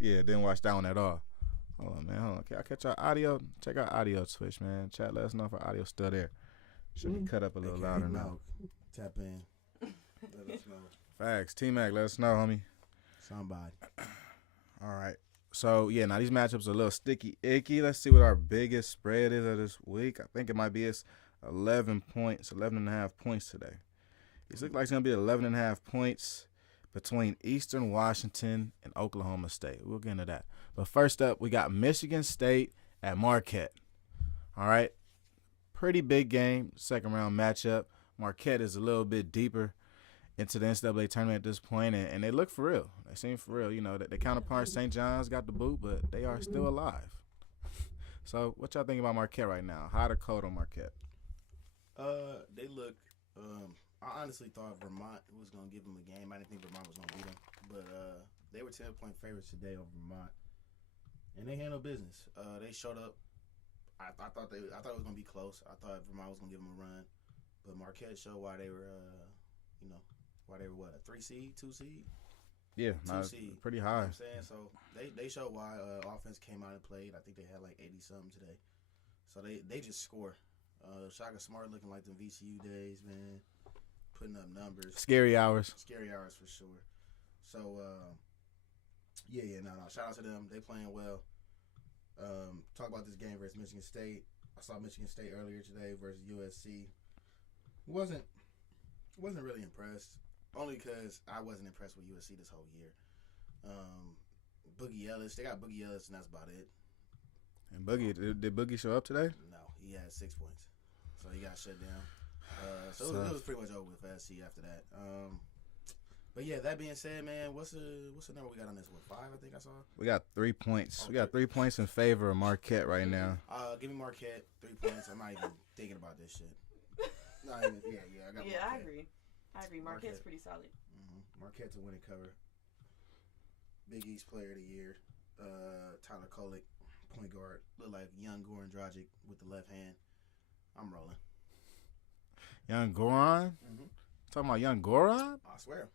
Yeah, didn't watch that one at all. Hold on, man. Hold on. Can I catch our audio? Check our audio switch, man. Chat, let us know if our audio's still there. Should be cut up a little louder now. Tap in. Let us know. Facts. T-Mac, let us know, homie. Somebody. All right. So, yeah, now these matchups are a little sticky, icky. Let's see what our biggest spread is of this week. I think it might be 11 points, 11.5 points today. It looks like it's going to be 11.5 points between Eastern Washington and Oklahoma State. We'll get into that. But first up, we got Michigan State at Marquette. All right. Pretty big game, second-round matchup. Marquette is a little bit deeper into the NCAA tournament at this point, and they look for real. They seem for real. You know, the counterpart, St. John's, got the boot, but they are still alive. So what y'all think about Marquette right now? Hot or cold on Marquette? They look I honestly thought Vermont was going to give them a game. I didn't think Vermont was going to beat them. But they were 10-point favorites today over Vermont. And they handled business. They showed up. I thought it was going to be close. I thought Vermont was going to give them a run. But Marquette showed why they were, why they were, what, a 3 seed, 2 seed? Yeah, 2 seed. Pretty high. You know what I'm saying? So they showed why offense came out and played. I think they had like 80-something today. So they just score. Shaka Smart looking like the VCU days, man. Putting up numbers. Scary hours. Scary hours for sure. So, no. Shout out to them. They playing well. Talk about this game versus Michigan State. I saw Michigan State earlier today versus USC. Wasn't really impressed. Only because I wasn't impressed with USC this whole year. Boogie Ellis. They got Boogie Ellis, and that's about it. And Boogie, did Boogie show up today? No, he had 6 points. So he got shut down. It was pretty much over with SC after that. But yeah, that being said, man, what's the number we got on this? What, 5? I think I saw. We got 3 points. Okay. We got 3 points in favor of Marquette right now. Give me Marquette 3 points. I'm not even thinking about this shit. Not even. Yeah. I got. Yeah, Marquette. I agree. Marquette's pretty solid. Marquette to win and cover. Big East Player of the Year. Tyler Kolek, point guard, look like young Goran Dragic with the left hand. I'm rolling. Young Goran? Mm-hmm. Talking about young Goran? I swear.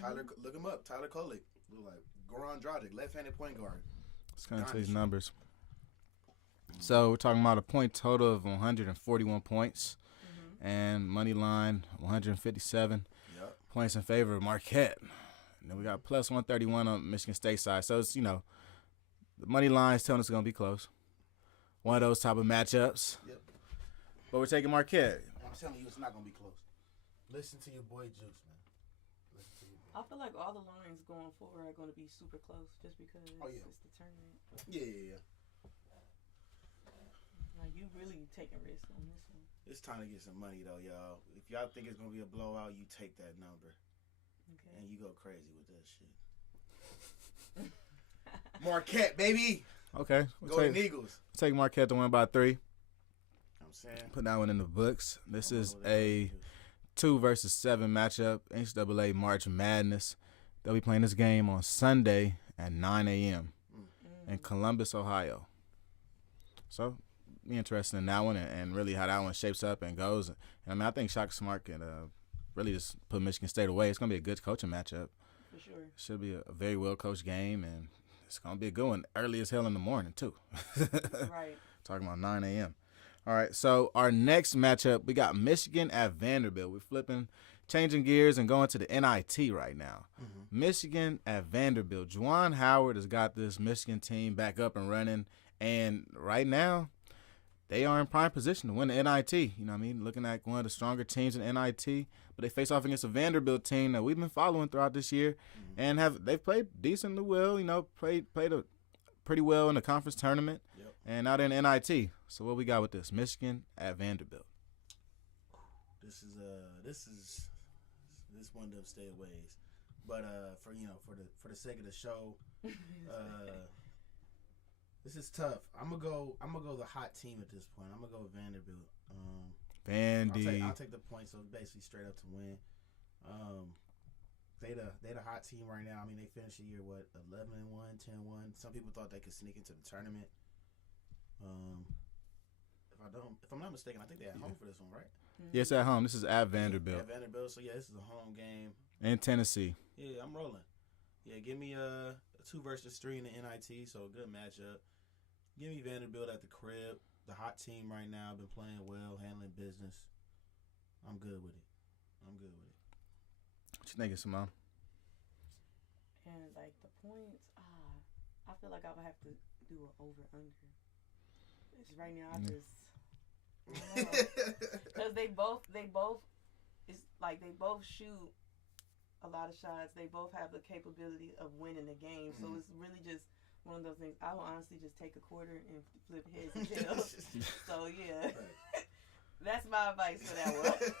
Tyler, look him up. Tyler Kolek. Look like Goran Dragic, left-handed point guard. Let's go into these numbers. So we're talking about a point total of 141 points and money line 157 points in favor of Marquette. And then we got plus 131 on Michigan State side. So it's, the money line is telling us it's going to be close. One of those type of matchups. Yep. But we're taking Marquette. I'm telling you, it's not going to be close. Listen to your boy Juice, man. Listen to your boy. I feel like all the lines going forward are going to be super close just because it's the tournament. Yeah. Like, you really taking risks on this one. It's time to get some money, though, y'all. If y'all think it's going to be a blowout, you take that number. Okay. And you go crazy with that shit. Marquette, baby. Okay. Go Eagles. Take Marquette to win by 3. I'm saying. Put that one in the books. This is a 2 versus 7 matchup. NCAA March Madness. They'll be playing this game on Sunday at 9 a.m. in Columbus, Ohio. So, be interested in that one and really how that one shapes up and goes. And I think Shaka Smart can really just put Michigan State away. It's going to be a good coaching matchup. For sure. Should be a very well-coached game, and it's going to be a good one early as hell in the morning, too. Right. Talking about 9 a.m. All right, so our next matchup, we got Michigan at Vanderbilt. We're changing gears and going to the NIT right now. Michigan at Vanderbilt. Juwan Howard has got this Michigan team back up and running, and right now they are in prime position to win the NIT. You know what I mean? Looking at one of the stronger teams in NIT, but they face off against a Vanderbilt team that we've been following throughout this year, and they've played decently well. Played pretty well in the conference tournament, and now they're in NIT. So what we got with this? Michigan at Vanderbilt. This one of them stay aways, but for the sake of the show, this is tough. I'm gonna go the hot team at this point. I'm gonna go with Vanderbilt. Vandy. I'll take the points. So basically straight up to win. They the hot team right now. I mean, they finished the year 11-1, 10-1. Some people thought they could sneak into the tournament. If I'm not mistaken, I think they're at home for this one, right? Yes, at home. This is at Vanderbilt. At Vanderbilt. So yeah, this is a home game. In Tennessee. Yeah, I'm rolling. Yeah, give me a 2 versus 3 in the NIT, so a good matchup. Give me Vanderbilt at the crib. The hot team right now, been playing well, handling business. I'm good with it. What you thinking, Simone? And like the points, I feel like I would have to do an over under. Because right now I just because they both it's like they both shoot a lot of shots. They both have the capability of winning the game. So it's really just one of those things. I will honestly just take a quarter and flip heads and tails. So yeah. That's my advice for that one.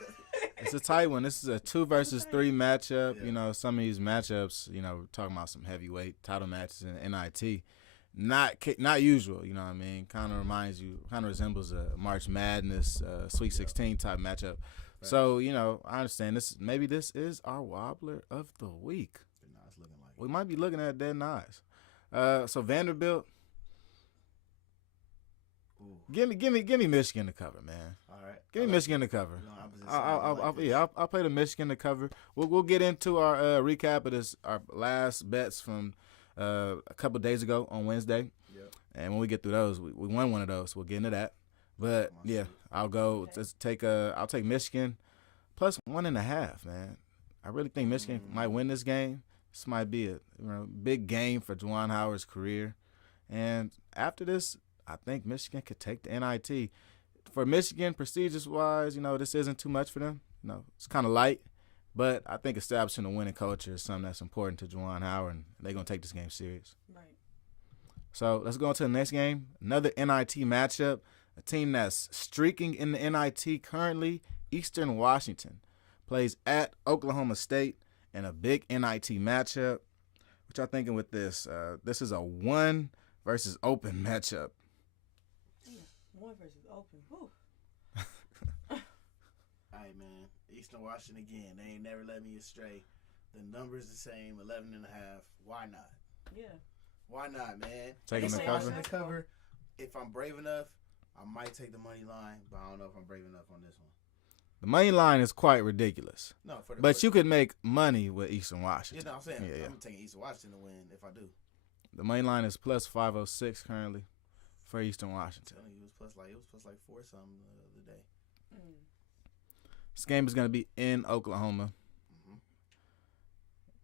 It's a tight one. This is a 2 versus 3 matchup. Yeah. You know, some of these matchups, you know, we're talking about some heavyweight title matches in NIT. Not usual, you know what I mean? Kind of resembles a March Madness, Sweet 16 type matchup. Right. So, you know, I understand maybe this is our wobbler of the week. No, it's looking like we might be looking at dead nice. So Vanderbilt, give me Michigan to cover, man. All right. Give me Michigan to cover. I'll play the Michigan to cover. We'll get into our recap of our last bets from a couple days ago on Wednesday. Yep. And when we get through those, we won one of those. We'll get into that. But yeah, I'll take Michigan plus 1.5, man. I really think Michigan might win this game. This might be a big game for Juwan Howard's career. And after this, I think Michigan could take the NIT. For Michigan, prestigious-wise, you know, this isn't too much for them. You know, it's kind of light. But I think establishing a winning culture is something that's important to Juwan Howard, and they're going to take this game serious. Right. So let's go on to the next game. Another NIT matchup. A team that's streaking in the NIT currently, Eastern Washington, plays at Oklahoma State in a big NIT matchup. What y'all thinking with this? This is a 1 versus open matchup. Yeah, 1 versus open. Whew. All right, man. Eastern Washington again. They ain't never let me astray. The number's the same, 11.5. Why not? Yeah. Why not, man? Taking the cover. If I'm brave enough, I might take the money line, but I don't know if I'm brave enough on this one. The money line is quite ridiculous. No, but you could make money with Eastern Washington. You know what I'm saying? Yeah. I'm taking Eastern Washington to win if I do. The money line is plus 506 currently for Eastern Washington. I'm telling you, it was plus like 4 something the other day. This game is going to be in Oklahoma,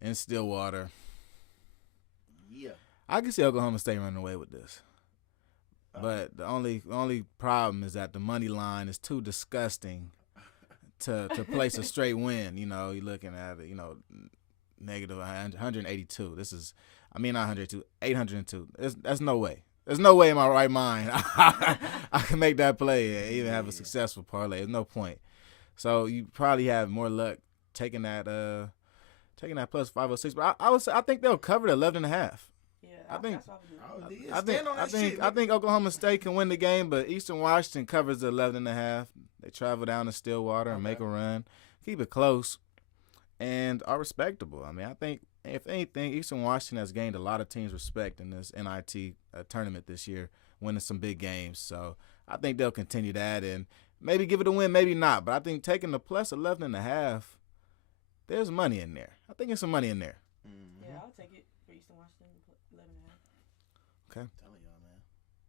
in Stillwater. Yeah. I can see Oklahoma State running away with this. But the only problem is that the money line is too disgusting to place a straight win. You know, you're looking at it, you know, negative 182. This is, not 102, 802. That's no way. There's no way in my right mind I can make that play and even have a successful parlay. There's no point. So you probably have more luck taking that plus 506. But I think they'll cover the 11.5. Yeah, I think Oklahoma State can win the game, but Eastern Washington covers the 11.5. They travel down to Stillwater and make a run, keep it close, and are respectable. I think if anything, Eastern Washington has gained a lot of teams' respect in this NIT tournament this year, winning some big games. So I think they'll continue that and maybe give it a win, maybe not. But I think taking the plus 11.5, there's money in there. I think there's some money in there. Yeah, I'll take it for Eastern Washington, 11.5. Okay. I'm telling y'all, man.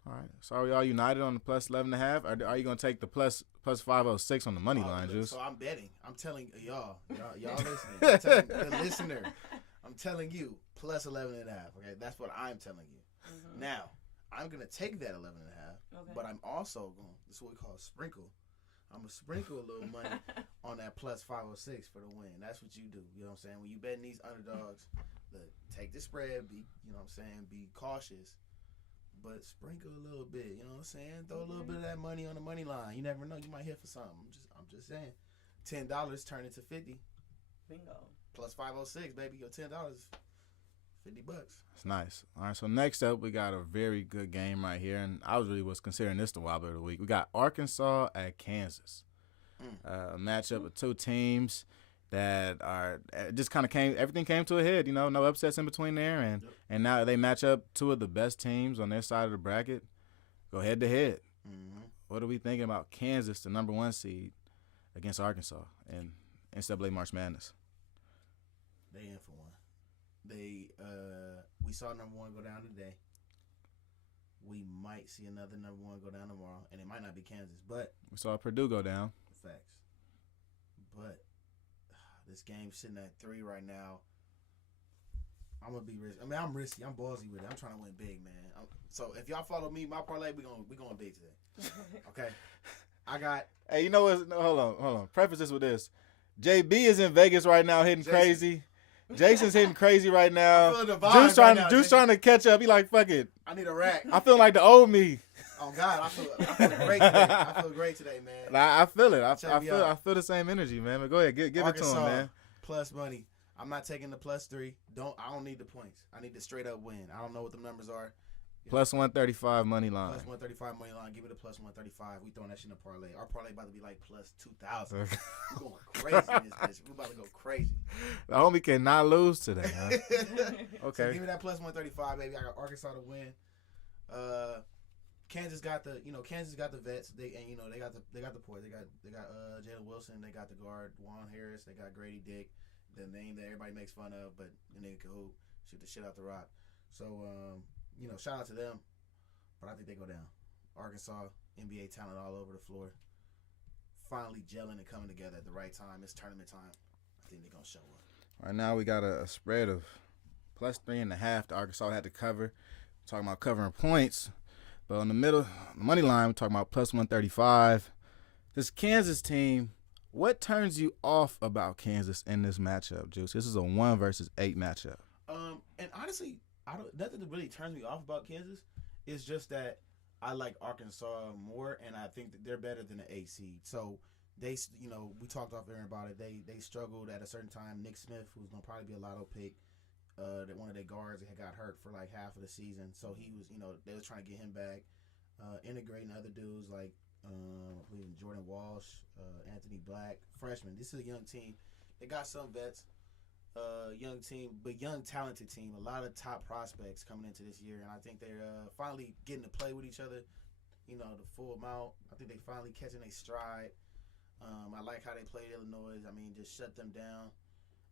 All right. So are we all united on the plus 11.5? Or are you going to take the plus 506 on the money line, Juice? So I'm betting. I'm telling y'all listening. I'm telling the listener. I'm telling you, plus 11.5. Okay, that's what I'm telling you. Mm-hmm. Now, I'm gonna take that 11.5, but I'm also going. This is what we call a sprinkle. I'm gonna sprinkle a little money on that plus 506 for the win. That's what you do. You know what I'm saying? When you betting these underdogs, take the spread. Be cautious, but sprinkle a little bit. You know what I'm saying? Throw a little bit of that money on the money line. You never know. You might hit for something. I'm just saying. $10 turn into 50. Bingo. Plus 506, baby. Your $10, $50. It's nice. All right, so next up, we got a very good game right here, and I was considering this the wobbler of the week. We got Arkansas at Kansas. A matchup of two teams that are just kind of everything came to a head, you know, no upsets in between there, and now they match up two of the best teams on their side of the bracket, go head to head. What are we thinking about Kansas, the number 1 seed, against Arkansas in NCAA March Madness? They in for one. We saw number one go down today. We might see another number one go down tomorrow, and it might not be Kansas, but We saw Purdue go down. facts. But this game's sitting at 3 right now. I'm gonna be risky. I mean, I'm risky. I'm ballsy with it. I'm trying to win big, man. So if y'all follow me, my parlay, we going big today. Okay. I got. Hey, you know what? No, hold on. Preface this with this. JB is in Vegas right now hitting Jason. crazy. Jason's hitting crazy right now. I'm feeling the vibes Juice right now, Jason. trying to catch up. He like, fuck it. I need a rack. I feel like the old me. Oh God, I feel great today. I feel great today, man. I feel it. Check me out. I feel the same energy, man. But go ahead, give it to Arkansas, him, man. plus money. I'm not taking the +3. I don't need the points. I need the straight up win. I don't know what the numbers are. Plus 135 money line. Plus 135 money line. Give it a plus 135. We throwing that shit in the parlay. Our parlay about to be like plus 2,000. We going crazy in this bitch. We about to go crazy. The homie cannot lose today, huh? So Okay. give me that plus 135, baby. I got Arkansas to win. Kansas got the vets. They got the poise. They got Jalen Wilson. They got the guard Juwan Harris. They got Grady Dick, the name that everybody makes fun of, but the nigga can hoop, shoot the shit out the rock. So shout out to them. But I think they go down. Arkansas, NBA talent all over the floor. Finally gelling and coming together at the right time. It's tournament time. I think they're gonna show up. Right now we got a spread of plus 3.5 that Arkansas had to cover. Talking about covering points. But on the money line, we're talking about plus 135. This Kansas team, what turns you off about Kansas in this matchup, Juice? This is a 1 versus 8 matchup. And honestly, nothing that really turns me off about Kansas. It's just that I like Arkansas more, and I think that they're better than the 8 seed. So they, we talked off air about it. They struggled at a certain time. Nick Smith, who's gonna probably be a lotto pick, that one of their guards had got hurt for like half of the season. So he was, they was trying to get him back, integrating other dudes like I believe Jordan Walsh, Anthony Black, freshmen. This is a young team. They got some vets. Young team, but young talented team. A lot of top prospects coming into this year, and I think they're finally getting to play with each other. The full amount. I think they finally catching a stride. I like how they played Illinois. I mean, just shut them down,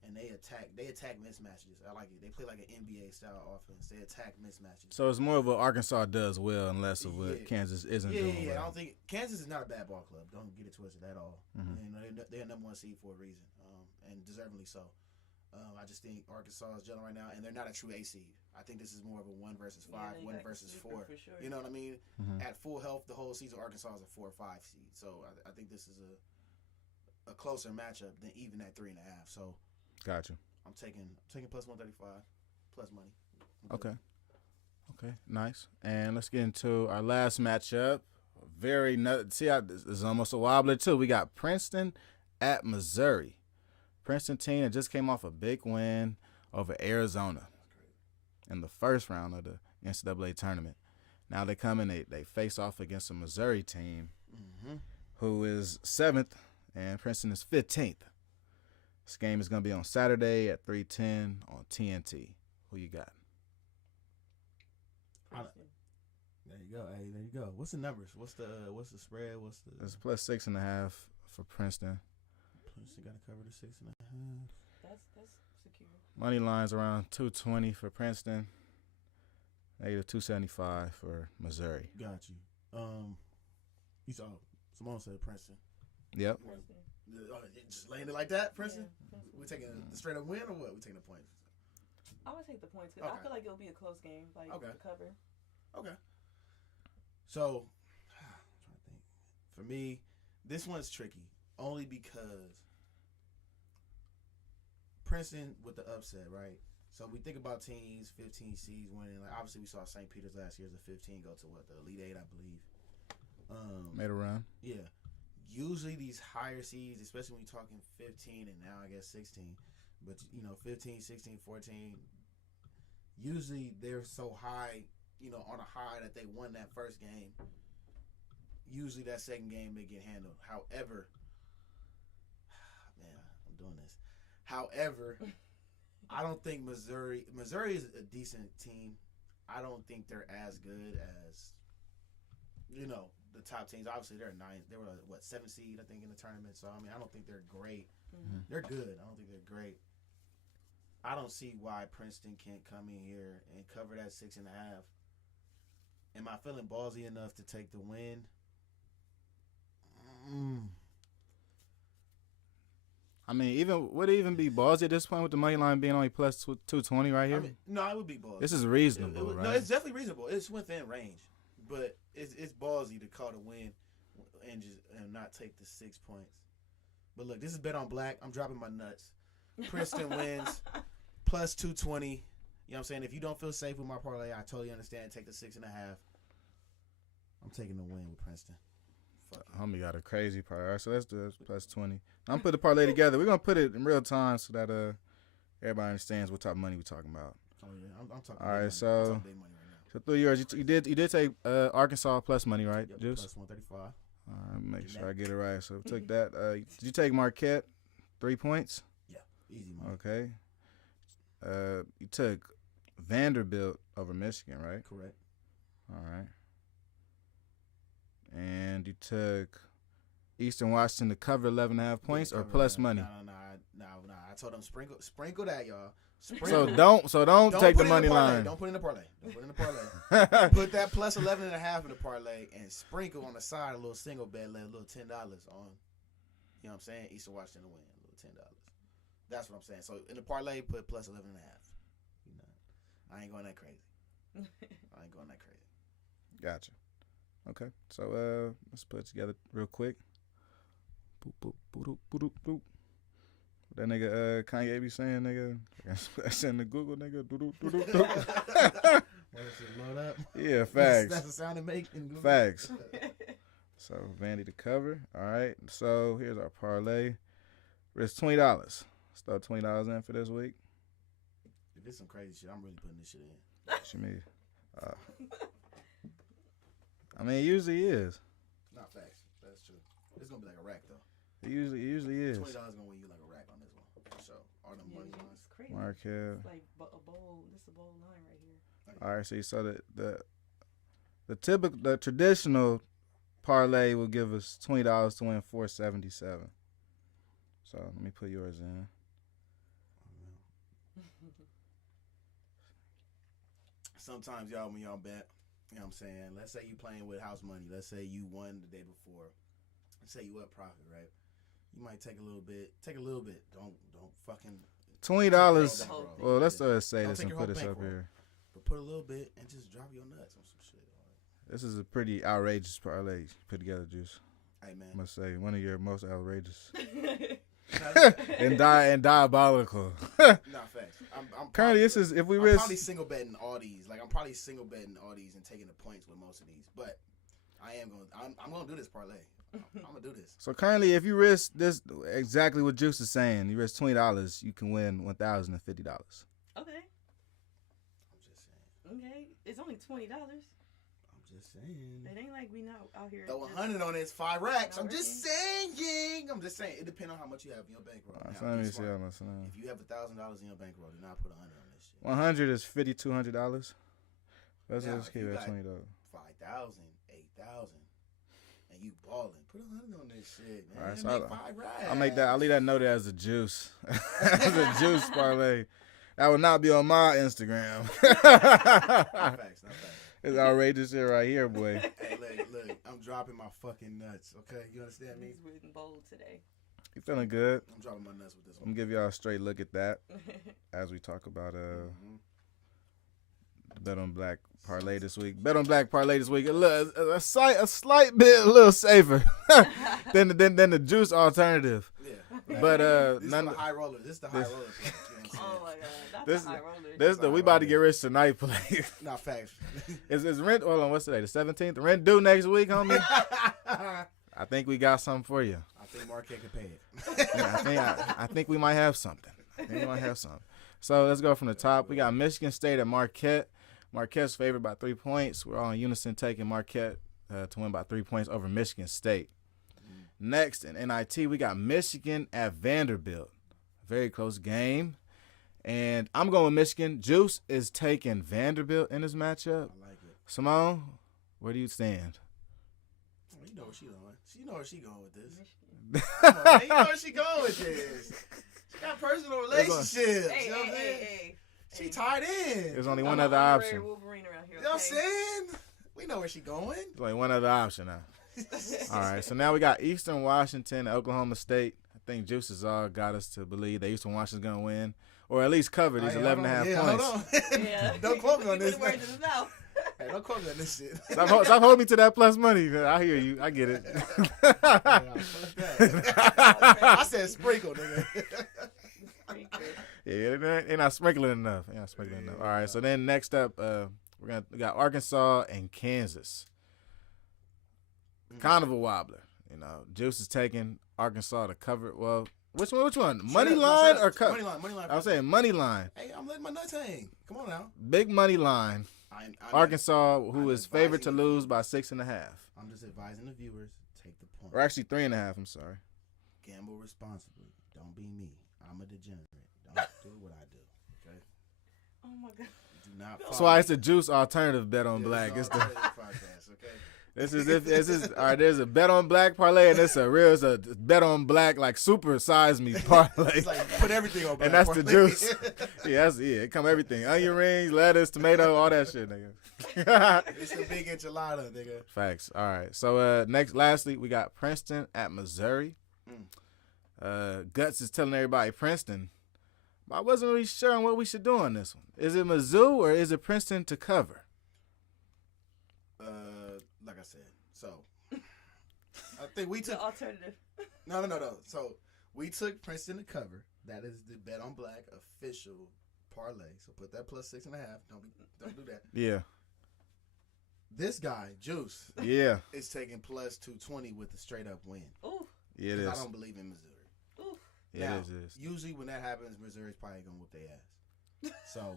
and they attack mismatches. I like it. They play like an NBA style offense. They attack mismatches. So it's more of what Arkansas does well and less of what Kansas isn't doing well. I don't think Kansas is not a bad ball club. Don't get it twisted at all. Mm-hmm. They're number 1 seed for a reason, and deservingly so. I just think Arkansas is gelling right now, and they're not a true 8 seed. I think this is more of a 1 versus 5, 1 versus 4. For sure. You know what I mean? Mm-hmm. At full health, the whole season, Arkansas is a 4 or 5 seed. So I think this is a closer matchup than even at 3.5. So Gotcha. I'm taking plus 135, plus money. Okay, nice. And let's get into our last matchup. See how this is almost a wobbler too. We got Princeton at Missouri. Princeton team that just came off a big win over Arizona in the first round of the NCAA tournament. Now they come in, they face off against a Missouri team who is 7th, and Princeton is 15th. This game is going to be on Saturday at 3:10 on TNT. Who you got? There you go. Hey, there you go. What's the numbers? What's the spread? It's plus 6.5 for Princeton. Princeton got to cover the 6.5. That's secure. Money line's around 220 for Princeton. Negative 275 for Missouri. Got you. You saw Simone said Princeton. Yep. Princeton. Just laying it like that, Princeton. Yeah, We taking the straight up win or what? We taking the points. I would take the points because I feel like it'll be a close game, like Okay. the cover. Okay. So, I'm trying to think. For me, this one's tricky only because Princeton with the upset, right? So we think about teams, 15 seeds winning. Like obviously, we saw St. Peter's last year as a 15 go to the Elite Eight, I believe. Made a run. Yeah. Usually these higher seeds, especially when you're talking 15 and now I guess 16, but 15, 16, 14, usually they're so high, on a high that they won that first game. Usually that second game they get handled. However, man, I'm doing this. However, I don't think Missouri is a decent team. I don't think they're as good as, the top teams. Obviously, they're 9. They were 7th seed, I think, in the tournament. So I mean, I don't think they're great. Mm-hmm. They're good. I don't think they're great. I don't see why Princeton can't come in here and cover that 6.5. Am I feeling ballsy enough to take the win? I mean, would it even be ballsy at this point with the money line being only plus 220 right here? I mean, no, it would be ballsy. This is reasonable, right? No, it's definitely reasonable. It's within range, but it's ballsy to call the win and not take the 6 points. But look, this is Bet on Black. I'm dropping my nuts. Princeton wins plus 220. You know what I'm saying? If you don't feel safe with my parlay, I totally understand. Take the 6.5. I'm taking the win with Princeton. Homie got a crazy parlay. All right, so let's do it. Plus 20. I'm put the parlay together. We're gonna put it in real time so that everybody understands what type of money we're talking about. Oh yeah, I'm talking. All right, money. so I'm talking big money right now. so through yours, you did take Arkansas plus money, right? Yep, Juice. plus 135. All right, make sure I get it right. So we took that. Did you take Marquette 3 points? Yeah, easy money. Okay. You took Vanderbilt over Michigan, right? Correct. All right. And you took Eastern Washington to cover 11.5 points or plus money. No. I told them sprinkle that, y'all. So don't take the money line. Don't put in the parlay. Put that plus 11.5 in the parlay and sprinkle on the side a little single bet, let a little $10 on. You know what I'm saying? Eastern Washington to win, a little $10. That's what I'm saying. So in the parlay, put plus 11.5. You know, I ain't going that crazy. Gotcha. Okay, so let's put it together real quick. Boop, boop, boop, boop, boop, boop. That nigga Kanye be saying, nigga. That's in the Google, nigga. Doop, doop, doop, doop. Load up. Yeah, facts. That's the sound it makes in Google. Facts. So Vandy to cover. All right. So here's our parlay. Risk $20. Start $20 in for this week. If it's some crazy shit, I'm really putting this shit in. What you mean? I mean, it usually is. Not facts. That's true. It's gonna be like a rack though. It usually is. $20 gonna win you like a rack on this one. So all them money lines. It's crazy. Marquette. It's like a bowl. This is a bowl line right here. All right. So the traditional parlay will give us $20 to win $477. So let me put yours in. Sometimes y'all, when y'all bet, you know what I'm saying? Let's say you playing with house money. Let's say you won the day before. Let's say you up profit, right? You might take a little bit. Don't fucking $20. Well, let's say Don't this take and your put whole this up bankroll. here. But put a little bit and just drop your nuts on some shit. This is a pretty outrageous parlay you put together, Juice. Hey man, I must say, one of your most outrageous nah, and diabolical. facts. I'm Currently, this is if we I'm risk. probably single betting all these. Like I'm probably single betting all these and taking the points with most of these. But I'm gonna do this parlay. I'm gonna do this. So currently, if you risk this, exactly what Juice is saying, you risk $20, you can win $1,050. Okay. I'm just saying. Okay. It's only $20. I'm just saying. It ain't like we not out here. Throw just- 100 on it, it's 5 racks. I'm Not just saying. It depends on how much you have in your bankroll. All right, Now, so let be me see smart. how much. If you have $1,000 in your bankroll, do not put 100 on this shit. 100 is $5,200. Let's Now, just if keep you it got at $20. 5,000, 8,000, and you balling, put 100 on this shit, man. All right, so Make 5 racks. I'll make that. I'll leave that noted as a juice, as a juice parlay. That will not be on my Instagram. Not facts. It's outrageous shit right here, boy. Hey, look, I'm dropping my fucking nuts, okay? You understand me? He's written bold today. You feeling good? I'm dropping my nuts with this I'm one. gonna give y'all a straight look at that as we talk about the Bet on Black parlay this week. Bet on Black parlay this week. A slight bit, a little safer than the juice alternative. Yeah. But This is none. the high roller. This is the high roller. Pick, you know Oh what my God. That's This- a high roller. This the we about to get rich tonight play. I'm saying? Not facts. Is rent? Hold on, what's today? The 17th. Rent due next week, homie. I think we got something for you. I think Marquette can pay it. Yeah, I think we might have something. So let's go from the top. We got Michigan State at Marquette. Marquette's favored by 3 points. We're all in unison taking Marquette to win by 3 points over Michigan State. Next in NIT, we got Michigan at Vanderbilt. Very close game. And I'm going with Michigan. Juice is taking Vanderbilt in this matchup. I like it. Simone, where do you stand? You know where she going. She know where she going with this. Come on, man. You know where she going with this. She got personal relationships. Hey, you know what I'm saying? hey. She tied in. There's only I'm one an other honorary option. Wolverine around here, You know what I'm okay? saying? We know where she going. There's only one other option now. All right, so now we got Eastern Washington, Oklahoma State. I think Juices all got us to believe that Eastern Washington's going to win, or at least cover these 11.5 points. Hold on. Yeah. Don't quote me on He this. put the words in his mouth. Hey, don't quote me on this shit. Stop holding me to that plus money. I hear you. I get it. Yeah, fuck that. I said sprinkle, nigga. Yeah, they're not sprinkling enough. All right, so then next up, we got Arkansas and Kansas. Kind of a wobbler, you know. Juice is taking Arkansas to cover. Well, which one? Money line or cover? Money line. I was saying money line. Hey, I'm letting my nuts hang. Come on now. Big money line. Arkansas, who I'm is favored to advising you. lose by 6.5, I'm just advising the viewers, take the point. or actually 3.5. I'm sorry. Gamble responsibly. Don't be me. I'm a degenerate. Don't do what I do. Okay? Oh my God. Do not That's why it's a Juice alternative bet on black. It's It's the podcast, okay? this is all right. There's a bet on black parlay, and it's a bet on black like super size me parlay. It's like put everything on black. And that's the parlay. juice. Yeah, it come everything. Onion rings, lettuce, tomato, all that shit, nigga. It's the big enchilada, nigga. Facts. All right. So lastly, we got Princeton at Missouri. Guts is telling everybody Princeton. But I wasn't really sure on what we should do on this one. Is it Mizzou or is it Princeton to cover? Like I said, so I think we took The alternative. no. So we took Princeton to cover. That is the Bet on Black official parlay. So put that plus 6.5. Don't do that. Yeah. This guy Juice Yeah. is taking plus 220 with a straight up win. Ooh. Yeah, it is. I don't believe in Missouri. Ooh. Yeah, Now, it is. usually when that happens, Missouri's probably gonna whoop their ass. So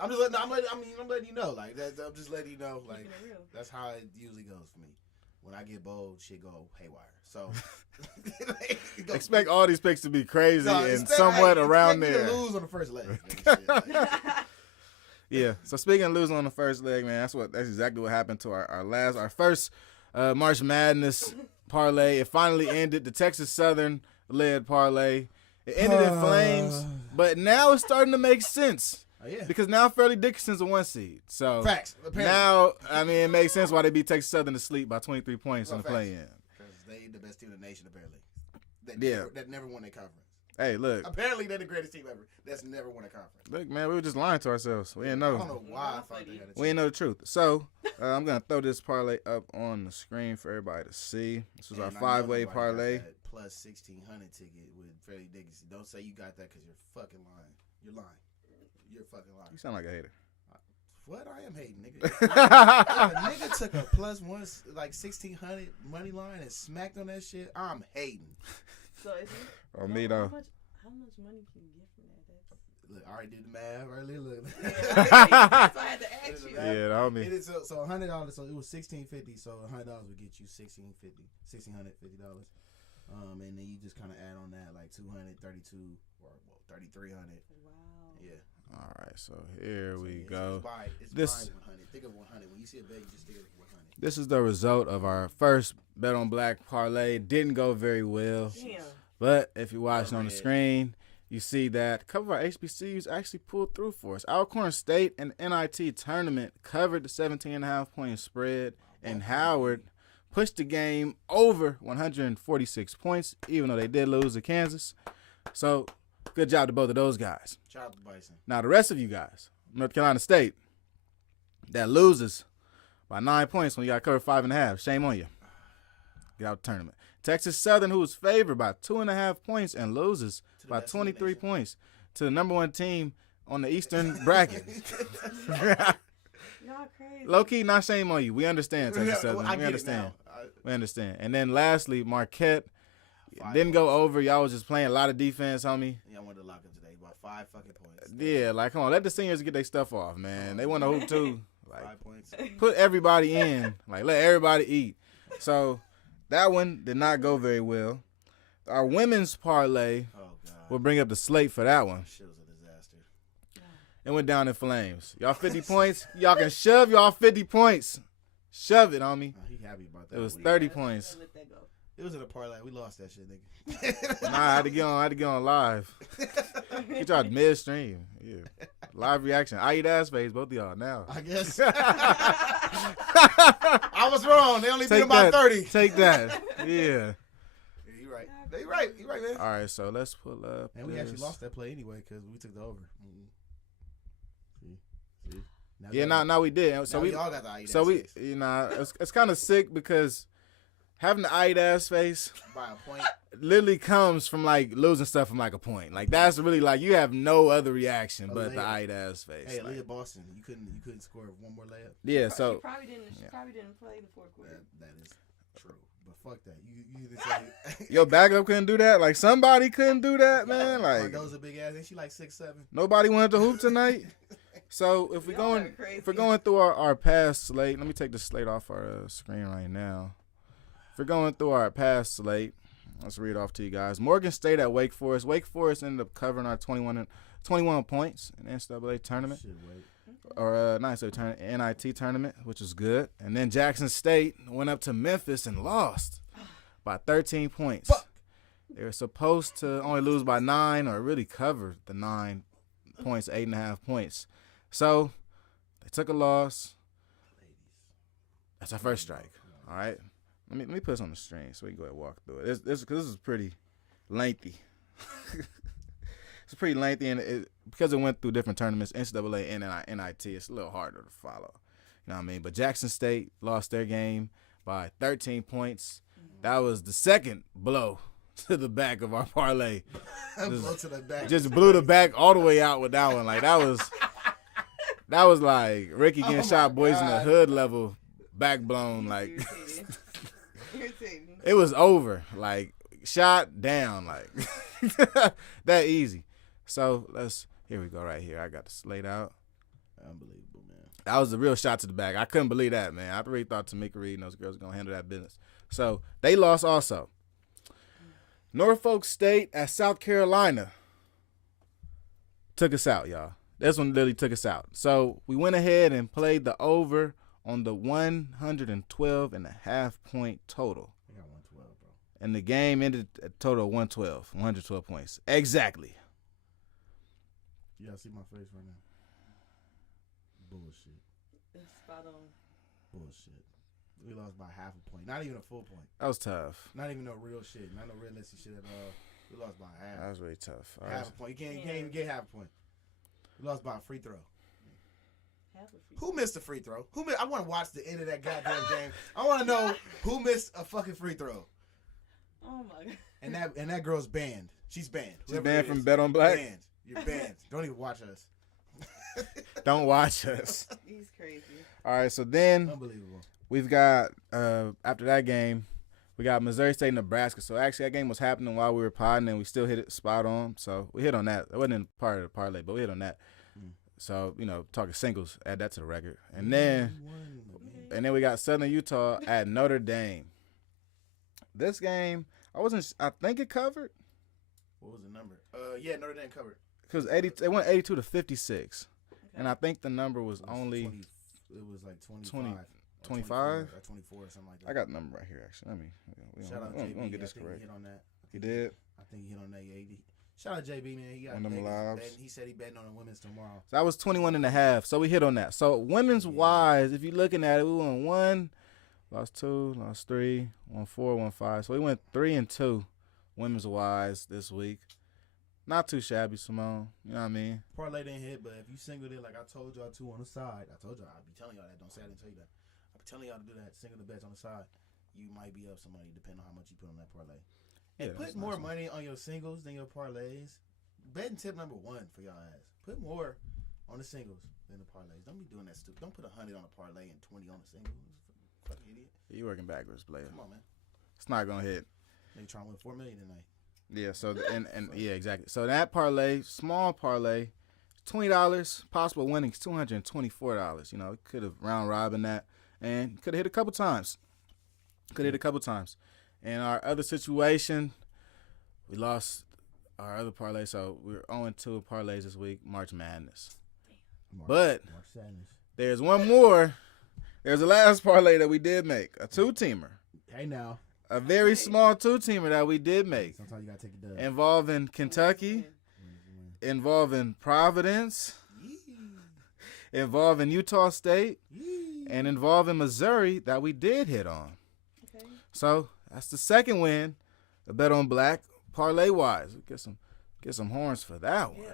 I'm letting you know, like that. I'm just letting you know, like Keeping it real. that's how it usually goes for me. When I get bold, shit go haywire. So Expect all these picks to be crazy No, and expect- somewhat hey, around expect me there. to lose on the first leg. Nigga, shit, like, Yeah. So speaking of losing on the first leg, man, that's exactly what happened to our first March Madness parlay. It finally ended. The Texas Southern led parlay. It ended in flames, but now it's starting to make sense. Oh, yeah. Because now Fairleigh Dickinson's a 1 seed. So Facts. Apparently. now, I mean, it makes sense why they beat Texas Southern to sleep by 23 points Well, on the facts. play-in. Because they the best team in the nation, apparently. Yeah. That never won a conference. Hey, look. Apparently, they're the greatest team ever. That's never won a conference. Look, man, we were just lying to ourselves. We didn't I know. don't know why I thought they had a We didn't know the truth. So, I'm going to throw this parlay up on the screen for everybody to see. This was our And I know 5-way nobody got parlay. that plus 1,600 ticket with Freddie Dickinson. Don't say you got that because you're fucking lying. You're lying. You're fucking lying. You sound like a hater. What? I am hating, nigga. If a nigga took a plus one, like 1,600 money line and smacked on that shit, I'm hating. So if you, Or me, though. How much money can you get from that? Look, I already did the math earlier. Look. That's why I had to ask you. Yeah, that was me. It is so $100. So it was $1,650. So $100 would get you $1,650. And then you just kind of add on that like 232 or 3,300. Wow. Yeah. All right, so here we It's go. buy 100. Think of 100. When you see a bet, you just think of 100. This is the result of our first Bet on Black parlay. Didn't go very well. Damn. But if you're watching on the Red. screen, you see that a couple of our HBCUs actually pulled through for us. Alcorn State and NIT tournament covered the 17.5-point spread, and Howard pushed the game over 146 points, even though they did lose to Kansas. So, good job to both of those guys. Shout out to Bison. Now, the rest of you guys, North Carolina State, that loses by 9 points when you got covered 5.5. Shame on you. Get out the tournament. Texas Southern, who was favored by 2.5 points and loses To the by best in the 23 nation. points to the number one team on the Eastern bracket. Y'all crazy. Low key, not shame on you. We understand, Texas Southern. I We get understand. It now. We understand. And then lastly, Marquette 5 didn't go points. over. Y'all was just playing a lot of defense, homie. Yeah, I wanted to lock up today by 5 fucking points. Yeah, like, come on, let the seniors get their stuff off, man. They want to hoop too. Like, 5 points. put everybody in. Like, let everybody eat. So that one did not go very well. Our women's parlay Oh, God. will bring up the slate for that one. Shit was a disaster. It went down in flames. Y'all 50 points. Y'all can shove y'all 50 points. Shove it, homie. Oh, he happy about that. It was week. 30 points. Let that go. It was in a parlay. We lost that shit, nigga. Nah, I had to get on live. Get y'all midstream. Yeah. Live reaction. I eat ass face, both of y'all now. I guess. I was wrong. They only beat him by 30. Take that. Yeah. You right. You right, man. All right, so let's pull up. And we actually lost that play anyway because we took the over. See. Now we did. So we all got the I eat So ass we, face. it's kind of sick because having the I eat ass face By a point. literally comes from like losing stuff from like a point. Like that's really like you have no other reaction A but the layup. I eat ass face. Hey, Like, Leah Boston, you couldn't score one more layup. yeah. She So probably didn't play the fourth quarter. That is true. But fuck that. You either say your backup couldn't do that. Like somebody couldn't do that, man. Like those are big ass. Ain't she like 6'7"? nobody wanted to hoop tonight. So if we're Y'all are going crazy. if we're going through our past slate, let me take the slate off our screen right now. If we're going through our past slate, let's read off to you guys. Morgan State at Wake Forest. Wake Forest ended up covering our 21 points in the NCAA tournament. Shit, wait. Or not NCAA NIT tournament, which is good. And then Jackson State went up to Memphis and lost by 13 points. Fuck. They were supposed to only lose by 9 or really cover the 9 points, 8.5 points. So they took a loss. That's our first strike. All right. Let me put this on the screen so we can go ahead and walk through it. This is pretty lengthy. It's pretty lengthy, and because it went through different tournaments, NCAA and NIT, it's a little harder to follow. You know what I mean? But Jackson State lost their game by 13 points. That was the second blow to the back of our parlay. Blow to the back. Just blew the back all the way out with that one. Like that was like Ricky getting shot boys in the God. hood level, back blown. Like Irritating. it was over. Like shot down. Like that easy. So here we go right here. I got the slate out. Unbelievable, man. That was the real shot to the back. I couldn't believe that, man. I really thought Tamika Reed and those girls were going to handle that business. So they lost also. Norfolk State at South Carolina took us out, y'all. This one literally took us out. So we went ahead and played the over on the 112.5 point total. I got 112, bro. And the game ended at a total of 112 points. Exactly. You gotta see my face right now. Bullshit. It's spot on. Bullshit. We lost by half a point. Not even a full point. That was tough. Not even no real shit. Not no realistic shit at all. We lost by half. That was really tough. Half a point. You can't even get half a point. We lost by a free throw. Half a free. Who missed a free throw? I want to watch the end of that goddamn game. I want to know who missed a fucking free throw. Oh my god. And that girl's banned. She's banned. She's Whoever banned it from is. Bet on Black. Banned. You're banned. Don't even watch us. Don't watch us. He's crazy. All right, so then Unbelievable. we've got, after that game, we got Missouri State, Nebraska. So actually that game was happening while we were podding, and we still hit it spot on. So we hit on that. It wasn't part of the parlay, but we hit on that. So, talking singles, add that to the record. And then we got Southern Utah at Notre Dame. This game, I think it covered. What was the number? Yeah, Notre Dame covered. Because it went 82 to 56. And I think the number was It only was like 25. 25? Or 24 or something like that. I got the number right here, actually. Shout out we JB. don't get I this think correct. He hit on that. He did? I think he hit on that. Yeah, shout out JB, man. He got On them Vegas lives. betting. He said he betting on the women's tomorrow. So that was 21.5. So we hit on that. So women's wise, if you're looking at it, we won 1, lost 2, lost 3, won 4, won 5. So we went 3-2 women's wise this week. Not too shabby, Simone. You know what I mean? Parlay didn't hit, but if you singled it like I told y'all to on the side, I told y'all I'd be telling y'all that. Don't say I didn't tell you that. I'll be telling y'all to do that. Single the bets on the side. You might be up some money depending on how much you put on that parlay. And Yeah, put that's more nice. money on your singles than your parlays. Betting tip number 1 for y'all ass. Put more on the singles than the parlays. Don't be doing that stupid. Don't put 100 on a parlay and 20 on the singles. Fucking idiot. You working backwards, player. Come on, man. It's not gonna hit. They trying to win $4 million tonight. Yeah. So and yeah, exactly. So that parlay, small parlay, $20. Possible winnings $224. It could have round robin that, and could have hit a couple times. And our other situation, we lost our other parlay, so we're 0-2 parlays this week. March Madness. But March Sadness. there's one more. There's a last parlay that we did make, a 2-teamer. Hey now. a very small two-teamer that we did make, Sometimes you gotta take a dub. involving Kentucky, involving Providence, involving Utah State, and involving Missouri that we did hit on. Okay. So that's the second win. A bet on black parlay wise. Get some horns for that one. Yeah.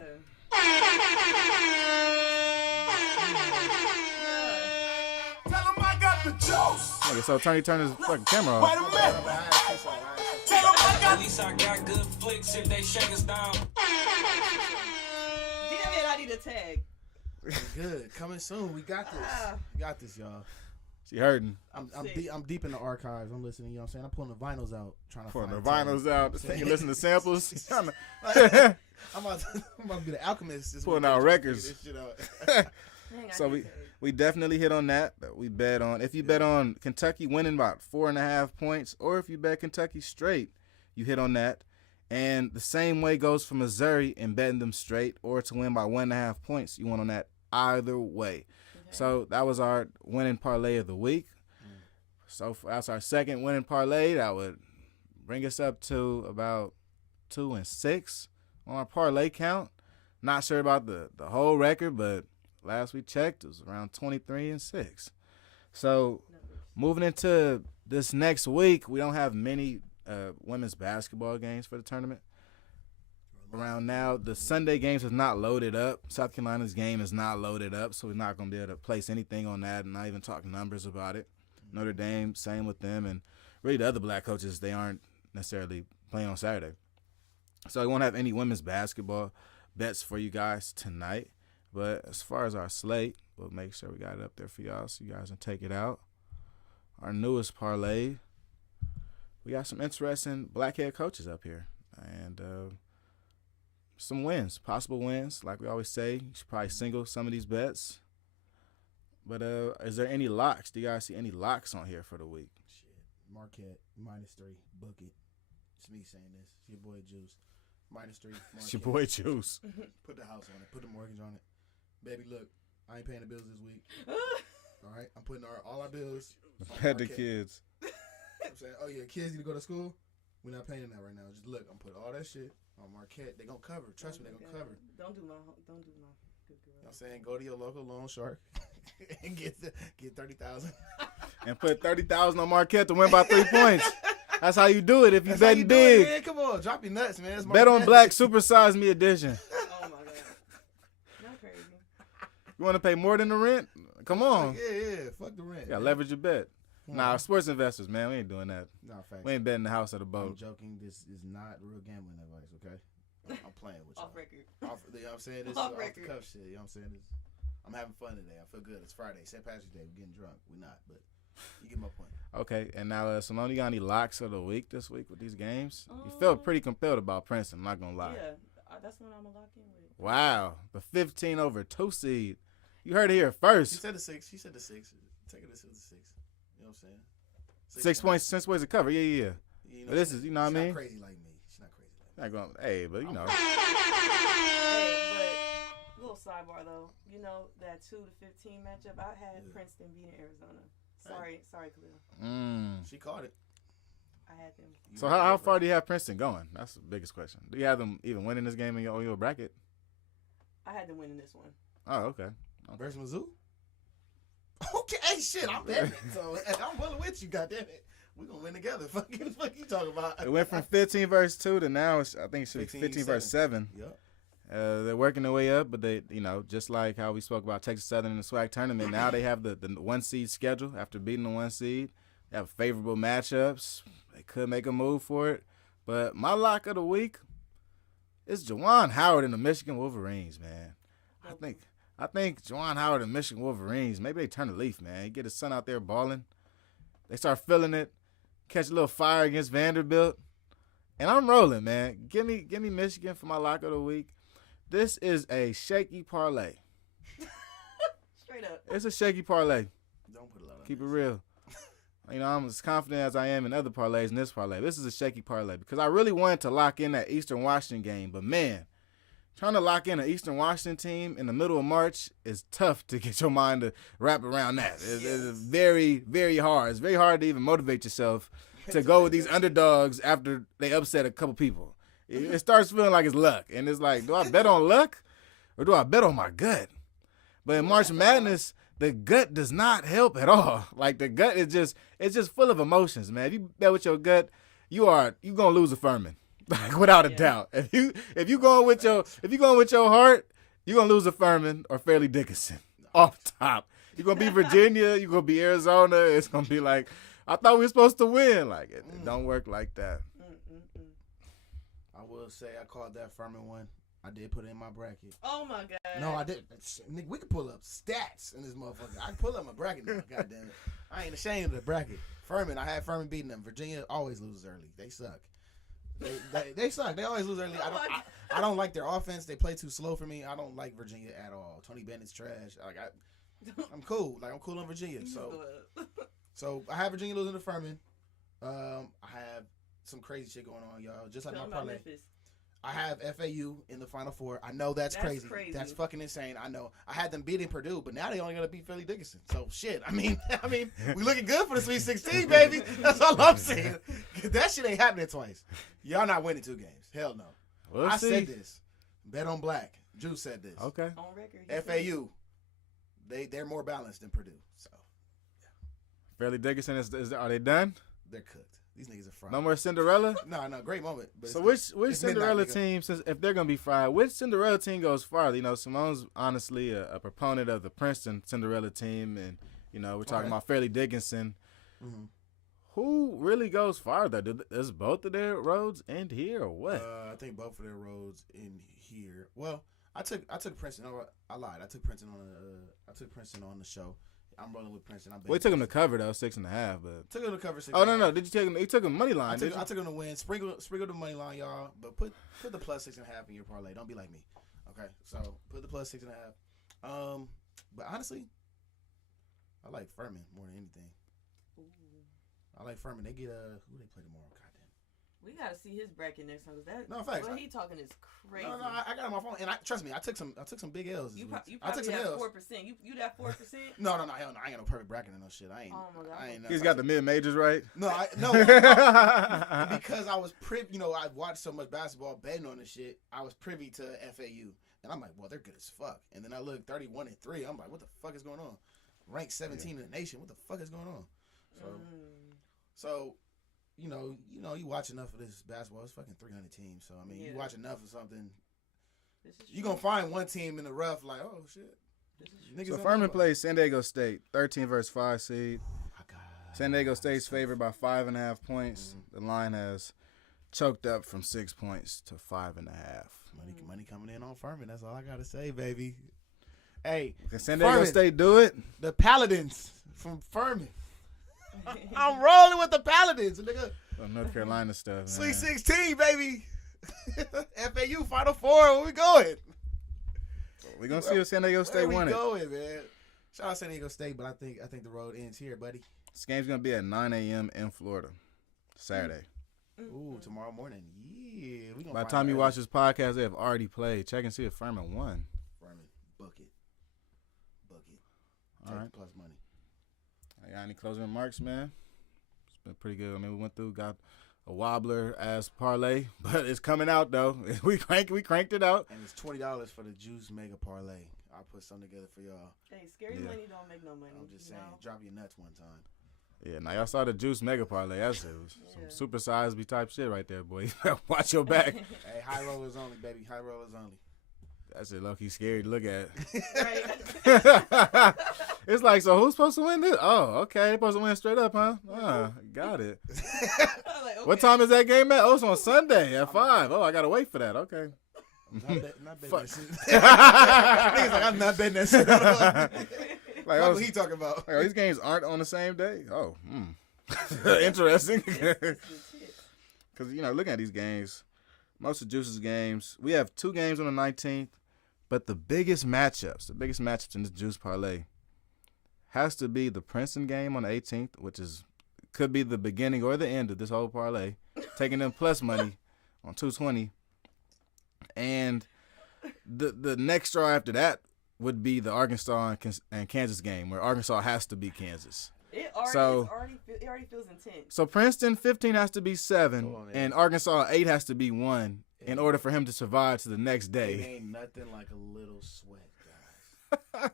Tell him I got the juice. Okay, so turn his fucking camera Wait off. a minute. Tell him I got At least I got good flicks if they shake us down. Damn it, I need a tag. Good. Coming soon. We got this. We got this, y'all. She hurting. I'm deep in the archives. I'm listening. You know what I'm saying? I'm pulling the vinyls out, trying to Pulling find the vinyls out. This thing listen to samples. I'm about to be the alchemist. This Pulling weekend, out trying to records. figure this shit out. Dang, I So need a tag. we definitely hit on that. We bet on, if you bet on Kentucky winning about 4.5 points, or if you bet Kentucky straight, you hit on that. And the same way goes for Missouri in betting them straight or to win by 1.5 points. You went on that either way. Okay. So that was our winning parlay of the week. So that's our second winning parlay. That would bring us up to about 2-6 on our parlay count. Not sure about the whole record, but last we checked, it was around 23-6. So moving into this next week, we don't have many women's basketball games for the tournament. Around now, the Sunday games is not loaded up. South Carolina's game is not loaded up, so we're not going to be able to place anything on that and not even talk numbers about it. Notre Dame, same with them. And really the other black coaches, they aren't necessarily playing on Saturday. So we won't have any women's basketball bets for you guys tonight. But as far as our slate, we'll make sure we got it up there for y'all so you guys can take it out. Our newest parlay, we got some interesting black head coaches up here. And some wins, possible wins. Like we always say, you should probably single some of these bets. But is there any locks? Do you guys see any locks on here for the week? Shit. Marquette, -3. Book it. It's me saying this. It's your boy Juice. -3. It's your boy Juice. Put the house on it. Put the mortgage on it. Baby, look. I ain't paying the bills this week. All right? I'm putting all our bills. on Pet the Marquette. kids. I'm saying, oh, yeah, kids need to go to school. We're not paying that right now. Just look. I'm putting all that shit on Marquette. They going to cover. Trust me, they going to cover. Don't do my good girl. You know what I'm saying? Go to your local loan shark and get 30,000. And put 30,000 on Marquette to win by 3 points. That's how you do it if you That's how betting you do it, big. man. Come on, drop your nuts, man. It's Bet on Marquette. Black Supersize Me edition. Oh my god. Not crazy. You want to pay more than the rent? Come on. Yeah. Fuck the rent. Yeah, man. leverage your bet. Come Nah, on. sports investors, man, we ain't doing that. Nah, facts. We ain't betting the house or the I'm boat. joking. This is not real gambling advice, okay? I'm playing with you. Off record. You know what I'm saying? This is Off off the record. cuff shit. You know what I'm saying? I'm having fun today. I feel good. It's Friday. St. Patrick's Day. We're getting drunk. We're not, but you get my point. Okay, and now, Simone, you got any locks of the week this week with these games? You felt pretty compelled about Princeton, I'm not going to lie. Yeah, that's what I'm gonna lock in with. Wow, the 15 over 2 seed. You heard it here first. She said the 6. She said the 6. Take it to the 6. You know what I'm saying? 6 points, 6 ways to cover. Yeah. You know But this is, you know what I she's mean? not crazy like me. She's not crazy like me. Not going, hey, but you know. Hey, but little sidebar though. You know that 2 to 15 matchup. I had Princeton beating Arizona. Sorry, Khalil. She caught it. I had them. You So heard how it far first. do you have Princeton going? That's the biggest question. Do you have them even winning this game in your bracket? I had them winning this one. Oh, okay. Versus Mizzou? Okay, hey, shit, I'm betting. So I'm willing with you, goddammit. We're going to win together. Fuck you talking about. It went from 15 versus 2 to now, I think it should be 15 15 versus 7. Yep. They're working their way up, but they, you know, just like how we spoke about Texas Southern in the SWAC tournament, now they have the 1 seed schedule after beating the 1 seed. They have favorable matchups. They could make a move for it. But my lock of the week is Juwan Howard and the Michigan Wolverines, man. I think Juwan Howard and Michigan Wolverines, maybe they turn the leaf, man. Get his son out there balling. They start feeling it. Catch a little fire against Vanderbilt. And I'm rolling, man. Give me Michigan for my lock of the week. This is a shaky parlay. Straight up. It's a shaky parlay. Don't put a lot on Keep it this. real. You know, I'm as confident as I am in other parlays in this parlay. This is a shaky parlay because I really wanted to lock in that Eastern Washington game. But, man, trying to lock in an Eastern Washington team in the middle of March is tough to get your mind to wrap around that. It's very, very hard. It's very hard to even motivate yourself to go with these underdogs after they upset a couple people. It starts feeling like it's luck. And it's like, do I bet on luck or do I bet on my gut? But in March Madness, the gut does not help at all. Like the gut is it's just full of emotions, man. If you bet with your gut, you gonna lose a Furman. Like without a doubt. If you going with your heart, you're gonna lose a Furman or Fairleigh Dickinson off top. You're gonna be Virginia, you're gonna be Arizona, it's gonna be like, I thought we were supposed to win. Like it don't work like that. I will say I called that Furman one. I did put it in my bracket. Oh my god. No, I didn't. Nigga, we can pull up stats in this motherfucker. I can pull up my bracket now. God damn it. I ain't ashamed of the bracket. Furman, I had Furman beating them. Virginia always loses early. They suck. They suck. They always lose early. I don't like their offense. They play too slow for me. I don't like Virginia at all. Tony Bennett's trash. Like I'm cool. Like I'm cool on Virginia. So I have Virginia losing to Furman. I have some crazy shit going on, y'all. Just like my parlay. Memphis. I have FAU in the Final Four. I know that's crazy. That's fucking insane. I know. I had them beating Purdue, but now they only gotta beat Fairleigh Dickinson. So shit. I mean, we looking good for the Sweet 16, baby. That's all I'm saying. That shit ain't happening twice. Y'all not winning 2 games. Hell no. We'll see. Said this. Bet on black. Juice said this. Okay. On record. FAU. They're more balanced than Purdue. So Fairleigh Dickinson are they done? they're cooked. These niggas are fried. No more Cinderella? No, great moment. But So which it's Cinderella midnight, nigga. team, since if they're gonna be fried, which Cinderella team goes farther? You know, Simone's honestly a proponent of the Princeton Cinderella team, and you know we're talking about Fairleigh Dickinson. Mm-hmm. Who really goes farther? Does both of their roads end here or what? I think both of their roads in here. Well, I took Princeton. I lied. I took Princeton on the show. I'm rolling with Princeton. Well, he took him to cover though, 6.5, but took him to cover 6. oh no, did you take him? He took him money line. I took him to win. Sprinkle the money line, y'all. But put the plus 6.5 in your parlay. Don't be like me. Okay, so put the plus 6.5. But honestly, I like Furman more than anything. I like Furman. They get who they play tomorrow? Goddamn. We gotta see his bracket next time, cause that No, facts. what he talking is crazy. No, I got it on my phone, and trust me, I took some big L's. You I took probably some have L's. 4%. You that 4%? No, hell no. I ain't got no perfect bracket and no shit. I ain't. Oh my God. I ain't. He's got the mid majors right. No, because I was privy. You know, I watched so much basketball betting on this shit. I was privy to FAU, and I'm like, well, they're good as fuck. And then I look 31-3. I'm like, what the fuck is going on? Ranked 17 in the nation. What the fuck is going on? So. You know, you watch enough of this basketball. It's fucking 300 teams. So, I mean, you watch enough of something, you're going to find one team in the rough like, oh, shit. So Furman plays San Diego State, 13 versus 5 seed. Oh, God. San Diego State's favored by 5.5 points. The line has choked up from 6 points to 5.5. Money coming in on Furman. That's all I got to say, baby. Hey. Can San Diego Furman, State do it? The Paladins from Furman. I'm rolling with the Paladins, nigga. North Carolina stuff, man. Sweet 16, baby. FAU Final Four. Where we going? We're gonna see if San Diego State win it. Where we going, man? Shout out San Diego State, but I think the road ends here, buddy. This game's gonna be at 9 a.m. in Florida, Saturday. Ooh, tomorrow morning. Yeah, we gonna. By the time you watch this podcast, they have already played. Check and see if Furman won. Furman, book it. All right. Plus money. I got any closing remarks, man? It's been pretty good. I mean, we went through, got a wobbler as parlay, but it's coming out though. We cranked it out. And it's $20 for the Juice Mega Parlay. I'll put something together for y'all. Hey, scary money don't make no money. I'm just saying, drop your nuts one time. Yeah, now y'all saw the Juice Mega Parlay. That's some supersized me type shit right there, boy. Watch your back. Hey, high rollers only, baby. High rollers only. That's it, low-key scary to look at. Right. It's like, so who's supposed to win this? Oh, okay. They're supposed to win straight up, huh? Got it. Like, okay. What time is that game at? Oh, it's on Sunday at 5. Oh, I got to wait for that. Okay. Not betting that shit. Niggas like, I'm not betting that shit. Like, what he talking about? Like, these games aren't on the same day? Oh, interesting. Because, looking at these games, most of Juice's games, we have 2 games on the 19th, but the biggest matchups in this Juice Parlay has to be the Princeton game on the 18th, which could be the beginning or the end of this whole parlay, taking them plus money on 220. And the next draw after that would be the Arkansas and Kansas game, where Arkansas has to beat Kansas. It So- already feels intense. So Princeton 15 has to be 7, Come on, man. and Arkansas 8 has to be 1 in Yeah. order for him to survive to the next It day. ain't nothing like a little sweat, guys.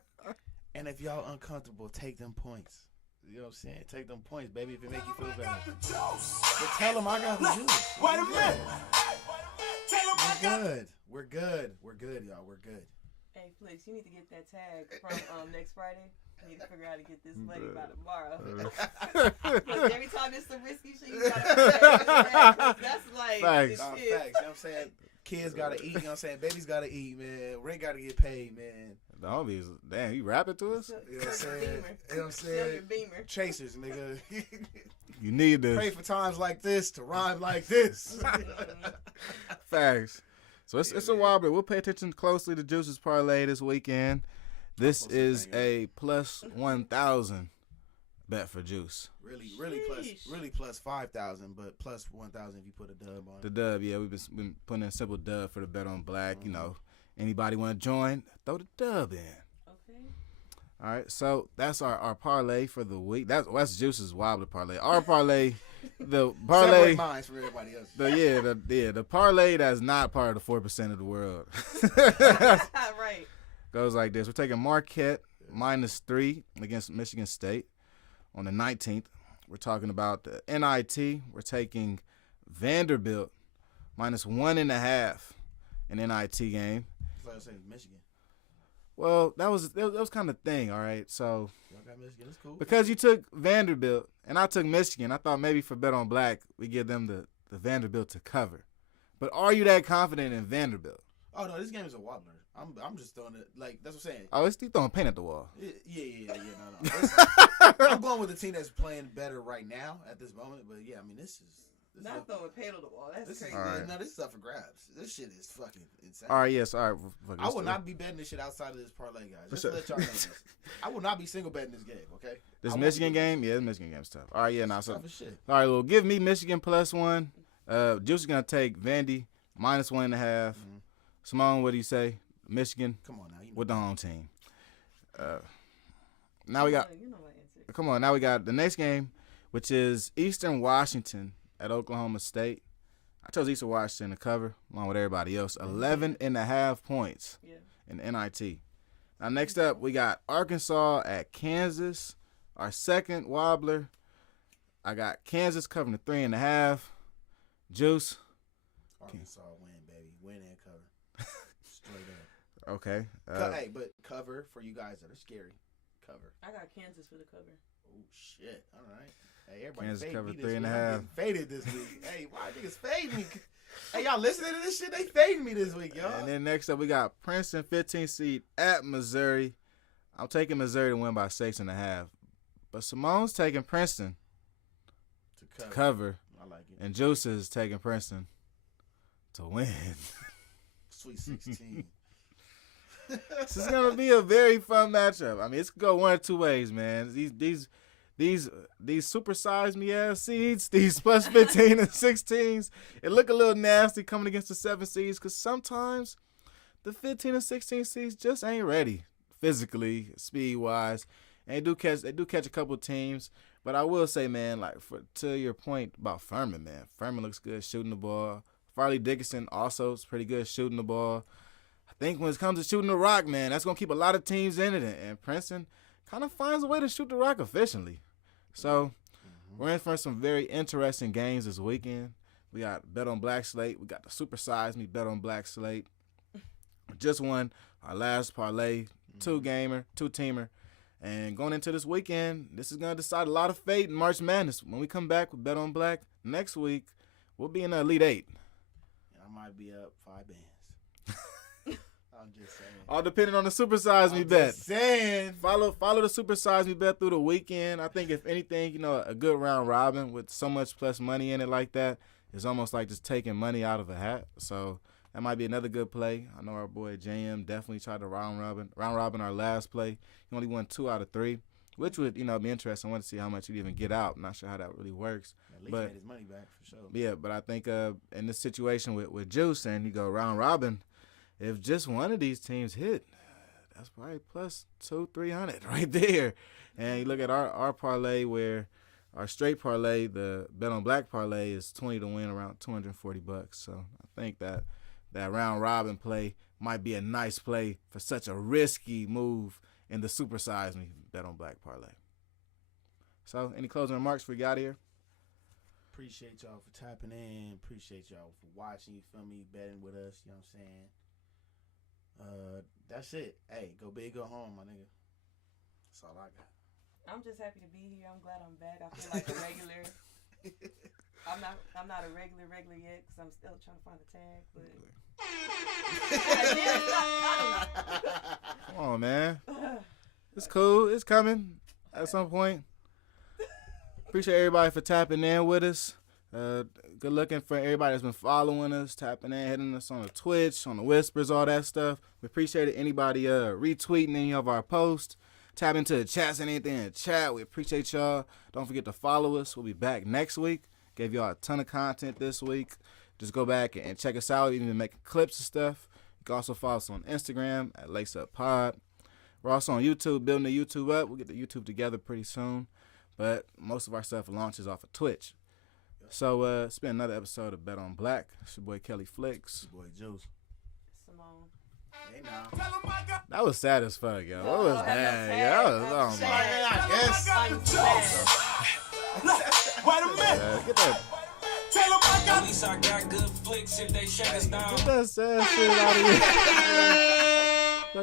And if y'all uncomfortable, take them points. You know what I'm saying? Take them points, baby, if it make you feel I better. got the juice. But tell them I got the juice. Wait a minute. Tell him I We're got good. We're good. We're good, y'all. We're good. Hey, Flix, you need to get that tag from next Friday. I need to figure out how to get this money by tomorrow. Because every time it's some risky shit, you gotta put that. 'Cause that's like Facts. this Nah, shit. facts. You know what I'm saying? Kids gotta eat. You know what I'm saying? Babies gotta eat, man. Rent gotta get paid, man. The homies, damn, you rap it to us? You know what I'm Sell your saying? Beamer. You know what I'm Sell your saying? Beamer. Chasers, nigga. You need Pray this. for times like this to rhyme like this. Facts. So it's a wobbler. We'll pay attention closely to Juice's parlay this weekend. This supposed to is think a plus 1,000 bet for Juice. Really plus 5,000, but plus 1,000 if you put a dub on The it. dub, yeah, we've been putting in a simple dub for the bet on black. You know, anybody want to join? Throw the dub in. Okay. All right, so that's our parlay for the week. That's Juice's wobbler parlay. Our parlay, the parlay, Separate minds from everybody else. the parlay that's not part of the 4% of the world. Right. Goes like this. We're taking Marquette -3 against Michigan State on the 19th. We're talking about the NIT. We're taking Vanderbilt -1.5 in NIT game. That's like I was saying, Michigan. Well, that was kind of thing, all right? So Y'all got Michigan. That's cool. because you took Vanderbilt and I took Michigan, I thought maybe for Bet on Black, we give them the Vanderbilt to cover. But are you that confident in Vanderbilt? Oh no, this game is a wobbler. I'm just throwing it like that's what I'm saying. Oh, it's you throwing paint at the wall. Yeah. No. I'm going with the team that's playing better right now at this moment. But yeah, I mean this is Not throwing paint on the wall. That's this is crazy. All right. no, this is up for grabs. This shit is fucking insane. All right, yes, all right. Fuck, I let's will do not it. be betting this shit outside of this parlay, guys. Just sure. to let y'all know this. I will not be single betting this game. Okay. This I won't Michigan be doing game, yeah, this Michigan game's tough. All right, yeah, now this. so Tough as shit. all right, well, give me Michigan +1. Juice is gonna take Vandy -1.5. Mhm. Simone, what do you say? Michigan Come on now. You know. with the home team. Now we got. You know my answer. Come on, now we got the next game, which is Eastern Washington at Oklahoma State. I chose Eastern Washington to cover along with everybody else. 11.5 points Yeah. in NIT. Now next up, we got Arkansas at Kansas. Our second wobbler. I got Kansas covering the 3.5. Juice. Arkansas win, baby. Win and cover. Straight up. Okay. Hey, but cover for you guys that are scary. Cover. I got Kansas for the cover. Oh shit! All right. Hey, everybody Kansas fade cover me this week. 3.5. I'm getting faded this week. Hey, why niggas fade me? Hey, y'all listening to this shit? They fading me this week, y'all. And then next up, we got Princeton 15 seed at Missouri. I'm taking Missouri to win by 6.5. But Simone's taking Princeton to to cover. I like it. And Juice is taking Princeton to win. Sweet 16. This is gonna be a very fun matchup. I mean, it's gonna go one or two ways, man. These supersized me ass seeds, these plus 15 and 16s, it look a little nasty coming against the 7 seeds because sometimes the 15 and 16 seeds just ain't ready physically, speed wise. And they do catch a couple teams. But I will say, man, like to your point about Furman, man. Furman looks good shooting the ball. Farley Dickinson also is pretty good shooting the ball. I think when it comes to shooting the rock, man, that's going to keep a lot of teams in it. And Princeton kind of finds a way to shoot the rock efficiently. So we're in for some very interesting games this weekend. We got Bet on Black slate. We got the Super Size Me Bet on Black slate. Just won our last parlay, two-teamer. And going into this weekend, this is going to decide a lot of fate in March Madness. When we come back with Bet on Black next week, we'll be in the Elite Eight. And I might be up 5 bands. I'm just saying. All depending on the Super Size Me bet. Just saying. Follow the Super Size Me bet through the weekend. I think if anything, a good round robin with so much plus money in it like that is almost like just taking money out of a hat. So that might be another good play. I know our boy JM definitely tried to round robin our last play. He only won 2 out of 3, which would be interesting. I want to see how much he'd even get out. I'm not sure how that really works. At least But- made his money back for sure. Yeah, but I think in this situation with Juice and you go round robin, if just one of these teams hit, that's probably plus 200-300 right there. And you look at our parlay where our straight parlay, the bet on black parlay is 20 to win, around $240. So I think that round robin play might be a nice play for such a risky move in the supersize me bet on black parlay. So any closing remarks we got here? Appreciate y'all for tapping in. Appreciate y'all for watching. You feel me? Betting with us. You know what I'm saying? That's it. Hey, go big, go home, my nigga. That's all I got. I'm just happy to be here. I'm glad I'm back. I feel like a regular. I'm not a regular yet because I'm still trying to find a tag. But Come on, man. It's cool. It's coming at some point. Appreciate everybody for tapping in with us. Good looking for everybody that's been following us, tapping in, hitting us on the Twitch, on the Whispers, all that stuff. We appreciate it. Anybody retweeting any of our posts, tap into the chats, anything in the chat. We appreciate y'all. Don't forget to follow us. We'll be back next week. Gave y'all a ton of content this week. Just go back and check us out. Even making clips and stuff. You can also follow us on Instagram at LaceUpPod. We're also on YouTube, building the YouTube up. We'll get the YouTube together pretty soon. But most of our stuff launches off of Twitch. So it's been another episode of Bet on Black. It's your boy Kelly Flicks. It's your boy Juice. Simone. Hey now. Tell 'em I got That was sad as fuck, yo. What was I that? know, Yo, that was I'm oh sad. my. I I'm sad. Wait a minute. Get that Tell 'em I got At least I got good flicks if they shut us down. sad shit out of here.